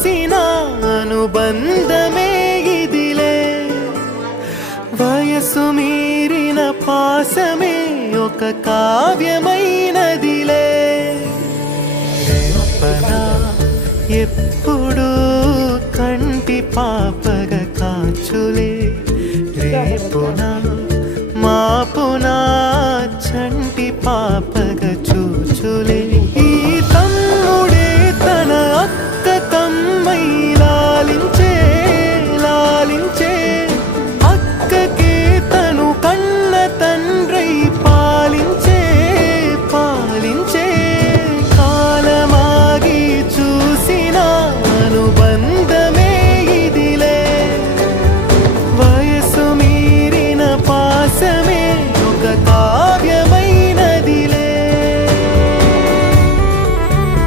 పోసిన అనుబంధమే ఇదిలే వయసు మీరిన పాసమే ఒక కావ్యమైనదిలే రేపనా ఎప్పుడు కంటి పాపగ కాచులే రేపునా మాపునా చంటి పాప